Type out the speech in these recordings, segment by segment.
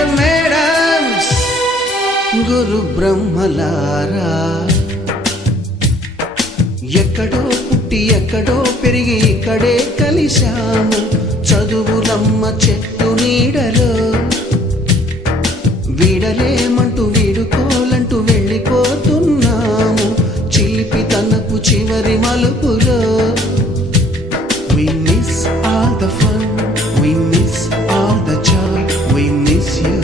Dear madams గురు బ్రహ్మలారా ఎక్కడో పుట్టి ఎక్కడో పెరిగి ఇక్కడే కలిశాము చదువులమ్మ చెట్టు నీడలో వీడలేమంటూ వీడుకోలంటూ వెళ్ళిపోతున్నాము చిలిపి తనకు చివరి మలుపులో We miss all the fun, we miss all the joy, we miss you.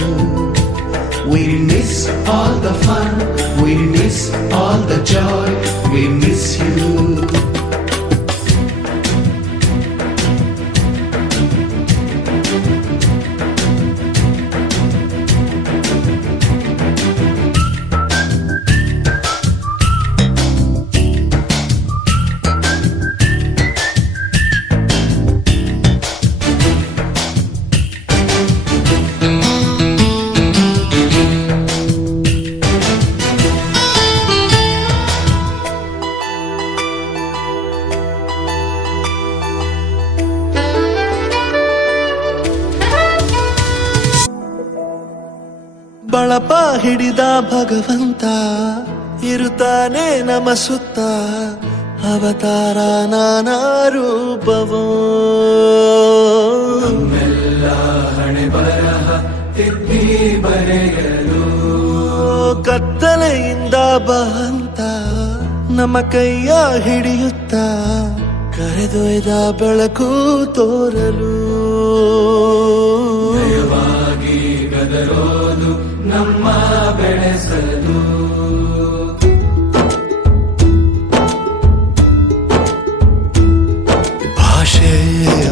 We miss all the fun, we miss all the joy, we miss you. ಬಳಪ ಹಿಡಿದ ಭಗವಂತ ಇರುತ್ತಾನೆ ನಮ ಸುತ್ತ ಅವತಾರ ನಾನಾ ರೂಪವೋ ಹಣೆ ಬರಹ ತಿದ್ದಿ ಬರೆಯಲು ಕತ್ತಲೆಯಿಂದ ಬಂತ ನಮ್ಮ ಕೈಯ ಹಿಡಿಯುತ್ತ ಕರೆದೊಯ್ದ ಬೆಳಕು ತೋರಲು ಗದರೋದು ನಮ್ಮ ಬೆಳೆಸಲು ಭಾಷೆ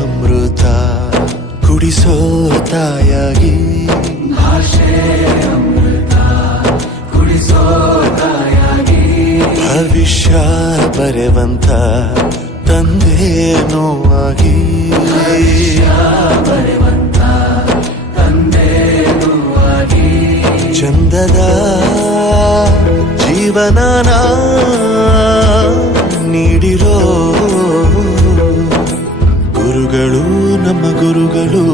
ಅಮೃತ ಕುಡಿಸೋ ತಾಯಾಗಿ ಭಾಷೆ ಅಮೃತ ಕುಡಿಸೋ ತಾಯಾಗಿ ಭವಿಷ್ಯ ಬರೆವಂತ ತಂದೇನೋ ಆಗಿ ಚಂದದ ಜೀವನನ ನೀಡಿರೋ ಗುರುಗಳು ನಮ್ಮ ಗುರುಗಳು